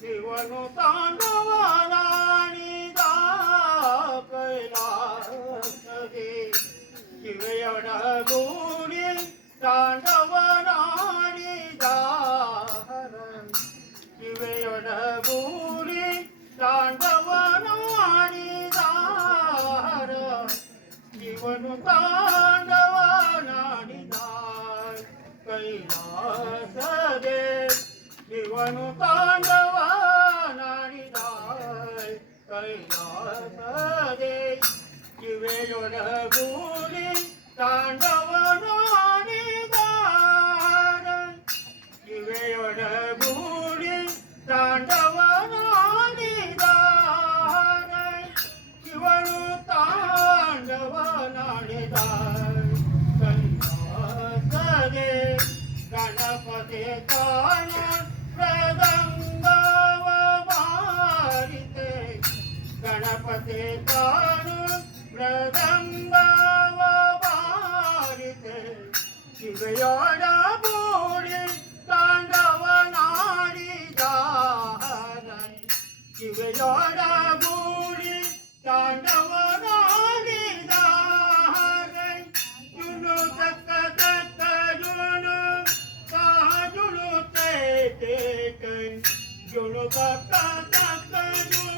शिवनु दा दाखला सगे शिवयडगुणी तांडवनानी दाहर शिवयडगुणी तांडवनानी दाहर शिवनु तांडवनानी दाय कैलास दे शिवनु तांडवनानी कैलासदे किवेयोड भूली तांडव नाणीदार किवेयोड भूली तांडव गणपती ते काढून मृदंगावा बारिते शिवयाडा बोडी तांडव नाडी दाहराय. शिवयाडा बोडी तांडव नाडी दाहराय. जुनु तक तक जुनु कहा जुनु ते ते जुनु तक तक जुनु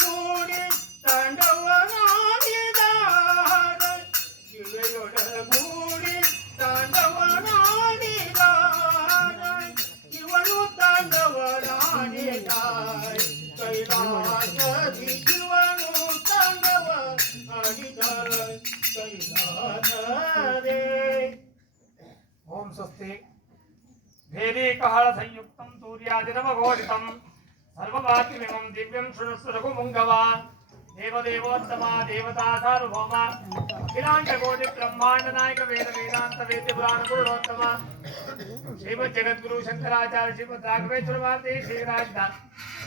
जाय कैलास ओम स्वस्ति। भेदे कहाळ संयुक्तं सूर्यादिनवघोषितं सर्वभातिमिमं दिव्यं शुरस्रघुमुङ्गवा దేవదేవోత్తమ దేవతా సార్వభౌమ అఖిలాండ కోటి బ్రహ్మాండ నాయక వేద వేదాంత వేద పురాణ పురుషోత్తమ శ్రీమద్ జగద్గురు శంకరాచార్య శ్రీమద్ రాఘవేశ్వర భారతి శ్రీరాజ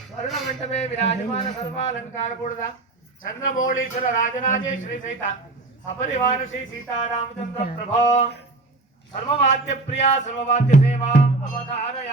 స్వర్ణ మంటపే విరాజమాన సర్వాలంకార కూడద చంద్రమౌళీశ్వర రాజరాజేశ్వరి సహిత సపరివార శ్రీ సీతారామచంద్ర ప్రభో సర్వవాద్య ప్రియా సర్వవాద్య సేవా అవధారయ